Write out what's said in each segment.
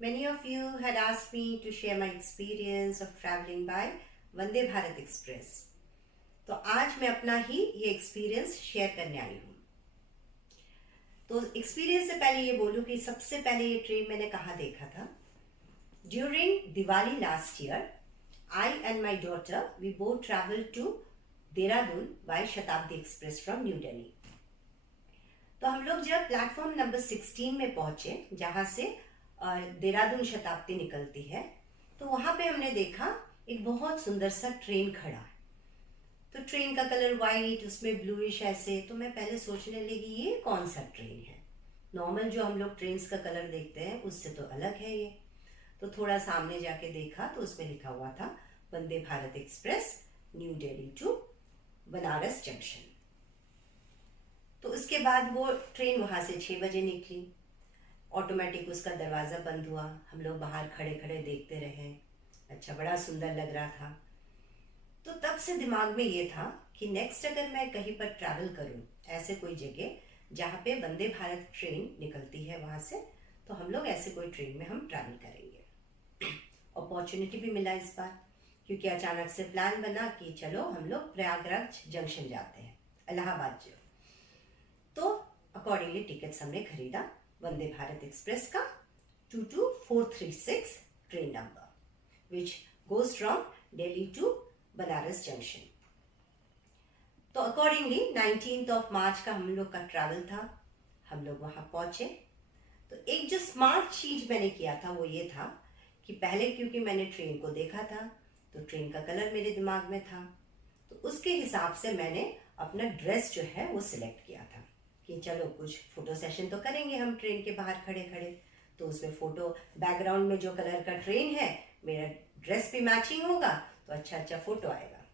Many of you had asked me to share my experience of traveling by Vande Bharat express. तो आज मैं अपना ही ये एक्सपीरियंस शेयर करने आई हूँ। तो एक्सपीरियंस से पहले ये बोलूँ कि सबसे पहले ये ट्रेन मैंने कहाँ देखा था। During Diwali last year, I and my daughter we both travel to Dehradun by Shatabdi Express from New Delhi. तो हम लोग जब प्लेटफॉर्म नंबर 16 में पहुंचे, जहाँ से देहरादून शताब्दी निकलती है, तो वहाँ पे हमने देखा एक बहुत सुंदर सा ट्रेन खड़ा है। तो ट्रेन का कलर वाइट, उसमें ब्लूइश ऐसे। तो मैं पहले सोचने लगी ये कौन सा ट्रेन है। नॉर्मल जो हम लोग ट्रेन्स का कलर देखते हैं उससे तो अलग है ये। तो थोड़ा सामने जाके देखा तो उसमें लिखा हुआ था Vande Bharat express New Delhi to Banaras junction. तो उसके बाद वो ट्रेन वहाँ से 6 बजे निकली। ऑटोमेटिक उसका दरवाज़ा बंद हुआ। हम लोग बाहर खड़े खड़े देखते रहे। अच्छा, बड़ा सुंदर लग रहा था। तो तब से दिमाग में ये था कि नेक्स्ट अगर मैं कहीं पर ट्रैवल करूं, ऐसे कोई जगह जहाँ पे वंदे भारत ट्रेन निकलती है वहाँ से, तो हम लोग ऐसे कोई ट्रेन में हम ट्रैवल करेंगे। अपॉर्चुनिटी भी मिला इस बार, क्योंकि अचानक से प्लान बना कि चलो हम लोग प्रयागराज जंक्शन जाते हैं, इलाहाबाद जो। तो अकॉर्डिंगली टिकट्स हमने खरीदा वंदे भारत एक्सप्रेस का 22436 train number which goes from Delhi to Banaras junction. तो अकॉर्डिंगली 19th ऑफ मार्च का हम लोग का ट्रैवल था। हम लोग वहाँ पहुँचे। तो एक जो स्मार्ट चीज मैंने किया था वो ये था कि पहले क्योंकि मैंने ट्रेन को देखा था तो ट्रेन का कलर मेरे दिमाग में था, तो उसके हिसाब से मैंने अपना ड्रेस जो है वो सिलेक्ट किया था कि चलो कुछ फोटो सेशन तो करेंगे हम ट्रेन के बाहर खड़े खड़े। तो उसमें फोटो बैकग्राउंड में जो कलर का ट्रेन है, मेरा ड्रेस भी मैचिंग होगा, तो अच्छा अच्छा फोटो आएगा।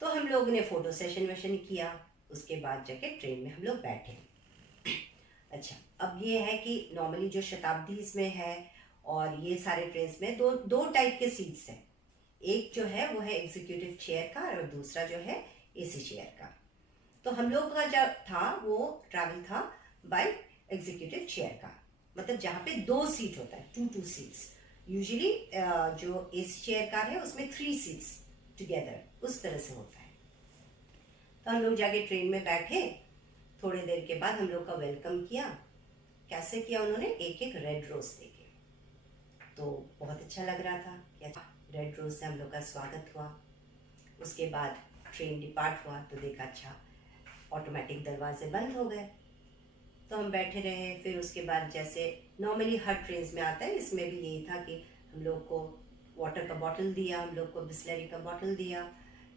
तो हम लोग ने फोटो सेशन वेशन किया। उसके बाद जाके ट्रेन में हम लोग बैठे। अच्छा, अब ये है कि नॉर्मली जो शताब्दी इसमें है और ये सारे ट्रेन में दो दो टाइप के सीट्स हैं। एक जो है वो है एग्जीक्यूटिव चेयर का और दूसरा जो है एसी चेयर का। तो हम लोग का जो था वो ट्रैवल था बाय एग्जीक्यूटिव चेयर का, मतलब जहाँ पे 2 सीट होता है, 2 सीट्स। यूजुअली जो एसी चेयर कार है उसमें 3 सीट्स टुगेदर, उस तरह से होता है। तो हम लोग जाके ट्रेन में बैठे। थोड़ी देर के बाद हम लोग का वेलकम किया। कैसे किया उन्होंने, एक एक रेड रोज देके। तो बहुत अच्छा लग रहा था कि अच्छा, रेड रोज से हम लोग का स्वागत हुआ। उसके बाद ट्रेन डिपार्ट हुआ तो देखा अच्छा ऑटोमेटिक दरवाजे बंद हो गए। तो हम बैठे रहे। फिर उसके बाद जैसे नॉर्मली हर ट्रेन में आता है, इसमें भी यही था कि हम लोग को वाटर का बॉटल दिया, हम लोग को बिस्लरी का बॉटल दिया,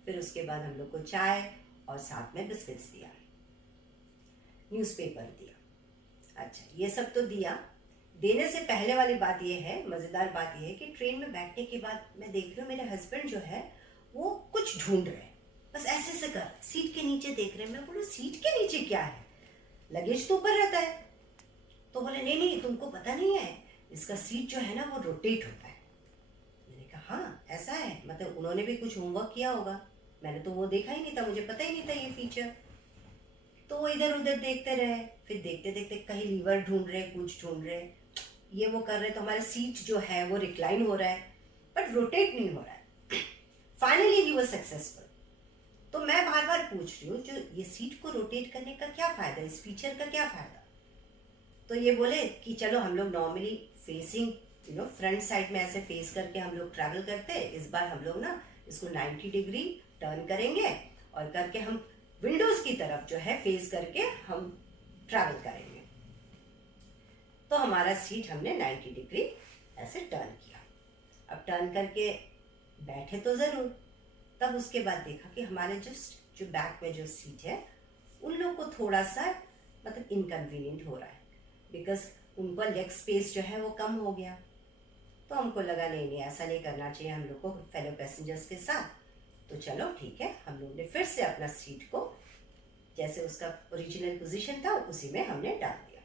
फिर उसके बाद हम लोग को चाय और साथ में बिस्किट्स दिया, न्यूज़पेपर दिया। अच्छा, ये सब तो दिया। देने से पहले वाली बात ये है, मज़ेदार बात ये है कि ट्रेन में बैठने के बाद मैं देख रही हूँ मेरे हस्बैंड जो है वो कुछ ढूंढ रहे हैं। बस ऐसे ऐसे कर सीट के नीचे देख रहे हैं। मैं बोलूँ सीट के नीचे क्या है, लगेज तो ऊपर रहता है। तो बोले नहीं नहीं, तुमको पता नहीं है, इसका सीट जो है ना वो रोटेट होता है। मैंने कहा हाँ ऐसा है, मतलब उन्होंने भी कुछ होमवर्क किया होगा, मैंने तो वो देखा ही नहीं था, मुझे पता ही नहीं था ये फीचर। तो वो इधर उधर देखते रहे। फिर देखते देखते कहीं लीवर ढूंढ रहे, कुछ ढूंढ रहे, ये वो कर रहे। तो हमारे सीट जो है वो रिक्लाइन हो रहा है बट रोटेट नहीं हो रहा है। Finally he was successful. तो मैं बार बार पूछ रही हूँ जो ये सीट को रोटेट करने का क्या फायदा, इस फीचर का क्या फायदा। तो ये बोले कि चलो हम लोग नॉर्मली फेसिंग फ्रंट साइड में ऐसे फेस करके हम लोग ट्रैवल करते हैं, इस बार हम लोग ना इसको 90 डिग्री टर्न करेंगे और करके हम विंडोज की तरफ जो है फेस करके हम ट्रैवल करेंगे। तो हमारा सीट हमने 90 डिग्री ऐसे टर्न किया। अब टर्न करके बैठे तो जरूर। तब उसके बाद देखा कि हमारे जस्ट जो बैक में जो सीट है उन लोग को थोड़ा सा मतलब इनकन्वीनियंट हो रहा है, बिकॉज उनका लेग स्पेस जो है वो कम हो गया। तो हमको लगा नहीं नहीं ऐसा नहीं करना चाहिए हम लोग को फेलो पैसेंजर्स के साथ। तो चलो ठीक है, हम लोग ने फिर से अपना सीट को जैसे उसका ओरिजिनल पोजीशन था उसी में हमने डाल दिया।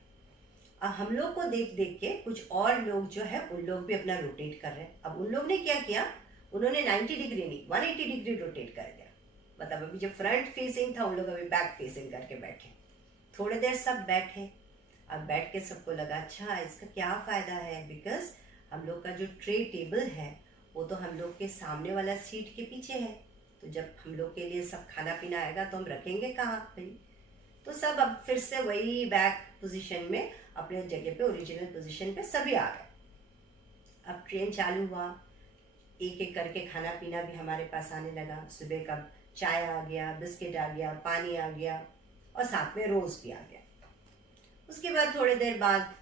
अब हम लोग को देख देख के कुछ और लोग जो है उन लोग भी अपना रोटेट कर रहे हैं। अब उन लोग ने क्या किया, उन्होंने 90 डिग्री नहीं 180 डिग्री रोटेट कर दिया। मतलब अभी जो फ्रंट फेसिंग था उन लोग अभी बैक फेसिंग करके बैठे। थोड़ी देर सब बैठे। अब बैठ के सबको लगा अच्छा इसका क्या फ़ायदा है, बिकॉज हम लोग का जो ट्रे टेबल है वो तो हम लोग के सामने वाला सीट के पीछे है। तो जब हम लोग के लिए सब खाना पीना आएगा तो हम रखेंगे कहाँ भाई। तो सब अब फिर से वही बैक पोजीशन में अपने जगह पे, ओरिजिनल पोजीशन पे सभी आ गए। अब ट्रेन चालू हुआ, एक एक करके खाना पीना भी हमारे पास आने लगा। सुबह का चाय आ गया, बिस्किट आ गया, पानी आ गया और साथ में रोज़ भी आ गया। उसके बाद थोड़ी देर बाद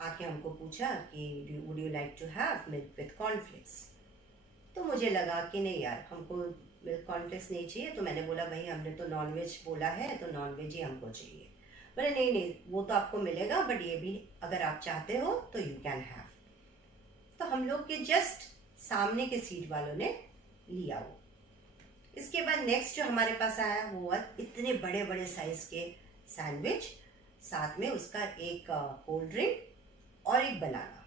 आके हमको पूछा कि would you like to have milk with cornflakes. तो मुझे लगा कि नहीं यार, हमको मिल्क कॉर्नफ्लेक्स नहीं चाहिए। तो मैंने बोला भाई हमने तो नॉन वेज बोला है तो नॉन वेज ही हमको चाहिए। बोले नहीं नहीं वो तो आपको मिलेगा, बट ये भी अगर आप चाहते हो तो यू कैन हैव। तो हम लोग के जस्ट सामने के सीट वालों ने लिया वो। इसके बाद नेक्स्ट जो हमारे पास आया वो हुआ इतने बड़े बड़े साइज के सैंडविच, साथ में उसका एक कोल्ड ड्रिंक और एक बनाना।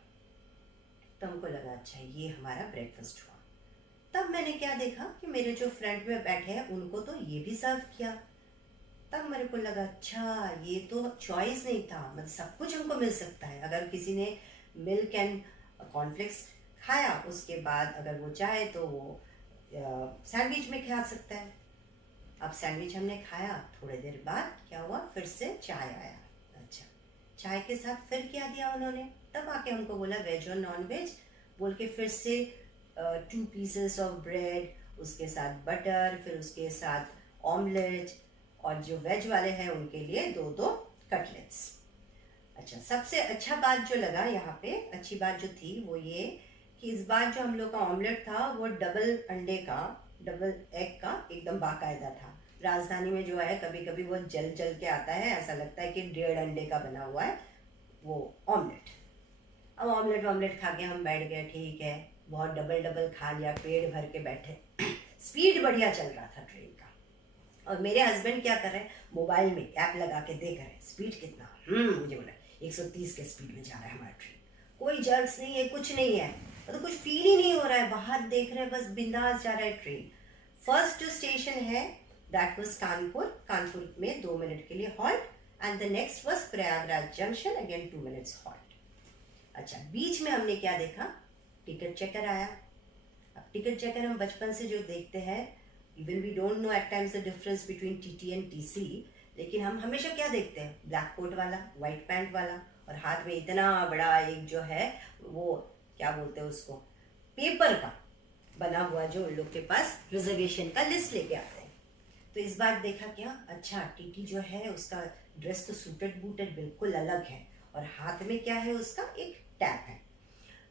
तो हमको लगा अच्छा ये हमारा ब्रेकफास्ट हुआ। तब मैंने क्या देखा कि मेरे जो फ्रंट में बैठे हैं उनको तो ये भी सर्व किया। तब मेरे को लगा अच्छा ये तो चॉइस नहीं था, मतलब सब कुछ हमको मिल सकता है। अगर किसी ने मिल्क एंड कॉर्नफ्लेक्स खाया, उसके बाद अगर वो चाहे तो वो सैंडविच में खा सकता है। अब सैंडविच हमने खाया, थोड़ी देर बाद क्या हुआ, फिर से चाय आया। अच्छा, चाय के साथ फिर क्या दिया उन्होंने, तब आके हमको बोला वेज और नॉन वेज बोल के फिर से 2 पीसेस ऑफ ब्रेड, उसके साथ बटर, फिर उसके साथ ऑमलेट, और जो वेज वाले हैं उनके लिए 2-2 कटलेट्स। अच्छा, सबसे अच्छा बात जो लगा यहाँ पे, अच्छी बात जो थी वो ये कि इस बार जो हम लोग का ऑमलेट था वो डबल अंडे का, डबल एग का एकदम बाकायदा था। राजधानी में जो है कभी कभी वो जल जल के आता है, ऐसा लगता है कि 1.5 अंडे का बना हुआ है वो ऑमलेट। अब ऑमलेट ऑमलेट खा के हम बैठ गए, ठीक है, बहुत डबल डबल खा लिया, पेट भर के बैठे। स्पीड बढ़िया चल रहा था ट्रेन का, और मेरे हस्बैंड क्या कर रहे हैं, मोबाइल में ऐप लगा के देख रहे हैं स्पीड कितना। मुझे बोला 130 के स्पीड में जा रहा है हमारा ट्रेन, कोई जर्क्स नहीं है, कुछ नहीं है, तो कुछ फील ही नहीं हो रहा है, बाहर देख रहे हैं बस बिंदास जा रहा है ट्रेन। फर्स्ट जो स्टेशन है दैट वाज कानपुर। कानपुर में 2 मिनट के लिए halt, and the next was Prayagraj junction, again 2 minutes halt. अच्छा, बीच में हमने क्या देखा, टिकट चेकर आया। अब टिकट चेकर हम बचपन से जो देखते हैं, even we don't know at times the difference between TT and TC, लेकिन हम हमेशा क्या देखते हैं, ब्लैक कोट वाला, वाइट पैंट वाला, और हाथ में इतना बड़ा एक जो है वो क्या बोलते हैं उसको, पेपर का बना हुआ, जो उन लोग के पास रिजर्वेशन का लिस्ट लेके आते हैं। तो इस बार देखा क्या, अच्छा टीटी जो है उसका ड्रेस तो सूटेड बूटेड बिल्कुल अलग है, और हाथ में क्या है उसका एक टैब है।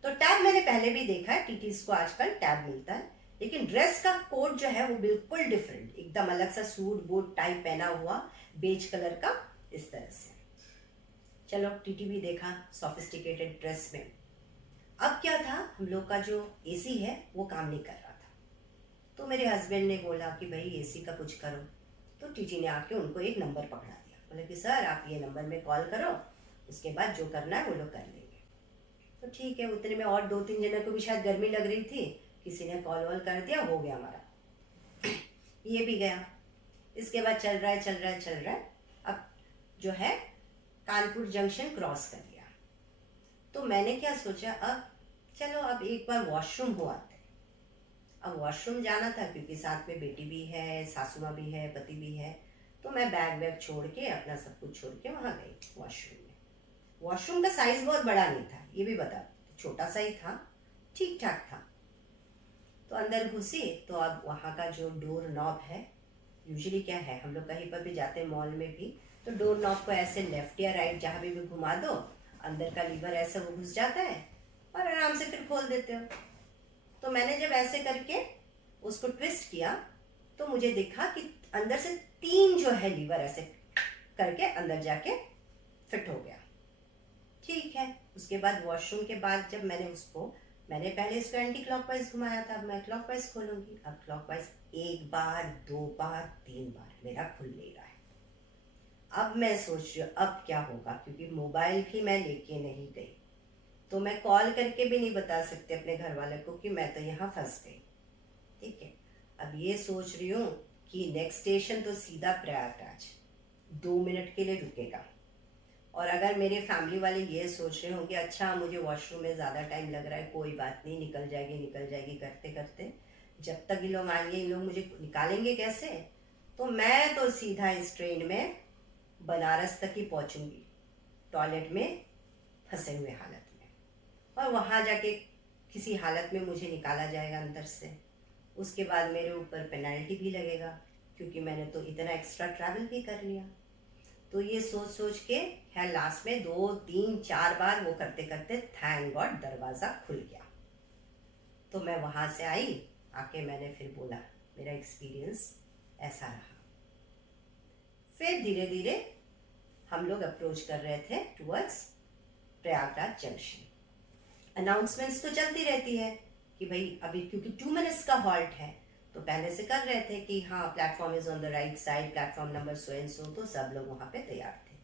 तो टैब मैंने पहले भी देखा है, टीटीज को आजकल टैब मिलता है, लेकिन ड्रेस का कोड जो है वो बिल्कुल डिफरेंट, एकदम अलग सा सूट बूट टाई पहना हुआ, बेज कलर का, इस तरह से। चलो टीटी भी देखा सोफिस्टिकेटेड ड्रेस में। अब क्या था, हम लोग का जो एसी है वो काम नहीं कर रहा था। तो मेरे हस्बैंड ने बोला कि भाई एसी का कुछ करो। तो टीटी ने आके उनको एक नंबर पकड़ा दिया, बोले कि सर आप ये नंबर में कॉल करो, उसके बाद जो करना है वो लोग कर लेंगे। तो ठीक है, उतने में और 2-3 जनों को भी शायद गर्मी लग रही थी, किसी ने कॉल वॉल कर दिया, हो गया हमारा। ये भी गया। इसके बाद चल रहा है चल रहा है चल रहा है, अब जो है कानपुर जंक्शन क्रॉस कर लिया। तो मैंने क्या सोचा, अब चलो अब एक बार वॉशरूम हो आते हैं। अब वॉशरूम जाना था क्योंकि साथ में बेटी भी है, सासू माँ भी है, पति भी है। तो मैं बैग वैग छोड़ के, अपना सब कुछ छोड़ के वहाँ गई वॉशरूम में। वॉशरूम का साइज बहुत बड़ा नहीं था, ये भी बता, छोटा सा ही था, ठीक ठाक था। तो अंदर घुसी तो अब वहाँ का जो डोर नॉब है, यूजुअली क्या है, हम लोग कहीं पर भी जाते हैं मॉल में भी, तो डोर नॉब को ऐसे लेफ्ट या राइट जहाँ भी घुमा दो, अंदर का लीवर ऐसे वो घुस जाता है और आराम से फिर खोल देते हो। तो मैंने जब ऐसे करके उसको ट्विस्ट किया तो मुझे दिखा कि अंदर से 3 जो है लीवर ऐसे करके अंदर जाके फिट हो गया। ठीक है, उसके बाद वॉशरूम के बाद जब मैंने पहले इसको एंटी क्लॉकवाइज घुमाया था, अब मैं क्लॉकवाइज खोलूंगी। अब क्लॉकवाइज 1 बार 2 बार 3 बार मेरा खुल नहीं रहा है। अब मैं सोच रही हूँ अब क्या होगा, क्योंकि मोबाइल भी मैं लेके नहीं गई, तो मैं कॉल करके भी नहीं बता सकते अपने घर वाले को कि मैं तो यहाँ फंस गई। ठीक है, अब ये सोच रही हूँ कि नेक्स्ट स्टेशन तो सीधा प्रयागराज, 2 मिनट के लिए रुकेगा। और अगर मेरे फैमिली वाले ये सोच रहे हों कि अच्छा मुझे वॉशरूम में ज़्यादा टाइम लग रहा है, कोई बात नहीं, निकल जाएगी करते करते, जब तक ये लोग आएंगे इन लोग मुझे निकालेंगे कैसे, तो मैं तो सीधा इस ट्रेन में बनारस तक ही पहुंचूंगी, टॉयलेट में फंसे हुए हालत में, और वहाँ जाके किसी हालत में मुझे निकाला जाएगा अंदर से। उसके बाद मेरे ऊपर पेनल्टी भी लगेगा, क्योंकि मैंने तो इतना एक्स्ट्रा ट्रैवल भी कर लिया। तो ये सोच सोच के खैर लास्ट में 2 3 4 बार वो करते करते थैंक गॉड दरवाज़ा खुल गया। तो मैं वहाँ से आई, आके मैंने फिर बोला मेरा एक्सपीरियंस ऐसा रहा। फिर धीरे धीरे हम लोग अप्रोच कर रहे थे टुवर्ड्स प्रयागराज जंक्शन। अनाउंसमेंट्स तो चलती रहती है कि भाई अभी क्योंकि 2 मिनट्स का हॉल्ट है, तो पहले से कर रहे थे कि हाँ platform is on the right side, platform number so and so, तो सब लोग वहाँ पे तैयार थे।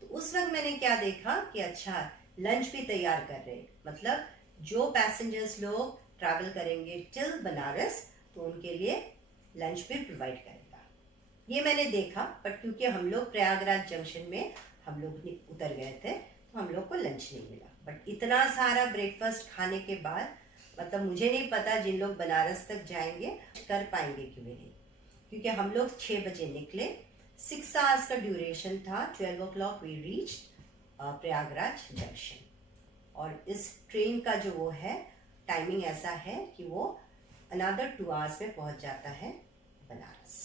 तो उस वक्त मैंने क्या देखा कि अच्छा लंच भी तैयार कर रहे, मतलब जो पैसेंजर्स लोग ट्रैवल करेंगे टिल बनारस तो उनके लिए लंच भी प्रोवाइड करेगा, ये मैंने देखा। बट क्योंकि हम लोग प्रयागराज जंक्शन में हम लोग उतर गए थे तो हम लोग को लंच नहीं मिला। बट इतना सारा ब्रेकफास्ट खाने के बाद मतलब मुझे नहीं पता जिन लोग बनारस तक जाएंगे कर पाएंगे कि भी नहीं, क्योंकि हम लोग 6 बजे निकले, 6 आवर्स का ड्यूरेशन था, 12 o'clock we reach Prayagraj junction. और इस ट्रेन का जो वो है टाइमिंग ऐसा है कि वो अनदर 2 आवर्स में पहुंच जाता है बनारस।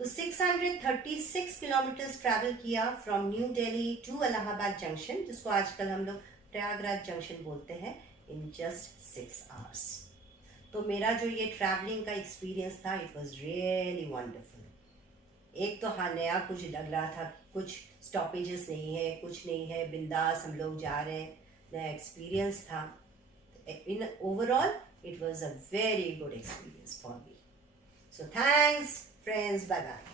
तो 636 किलोमीटर्स ट्रैवल किया from New Delhi to Allahabad junction, जिसको आजकल हम लोग प्रयागराज जंक्शन बोलते हैं, इन जस्ट 6 आवर्स। तो मेरा जो ये ट्रैवलिंग का एक्सपीरियंस था इट वाज रियली वंडरफुल। एक तो हाँ नया कुछ लग रहा था, कुछ स्टॉपेजेस नहीं है, कुछ नहीं है, बिंदास हम लोग जा रहे हैं, नया एक्सपीरियंस था। In overall it was a very good experience for me. So thanks friends, bye bye.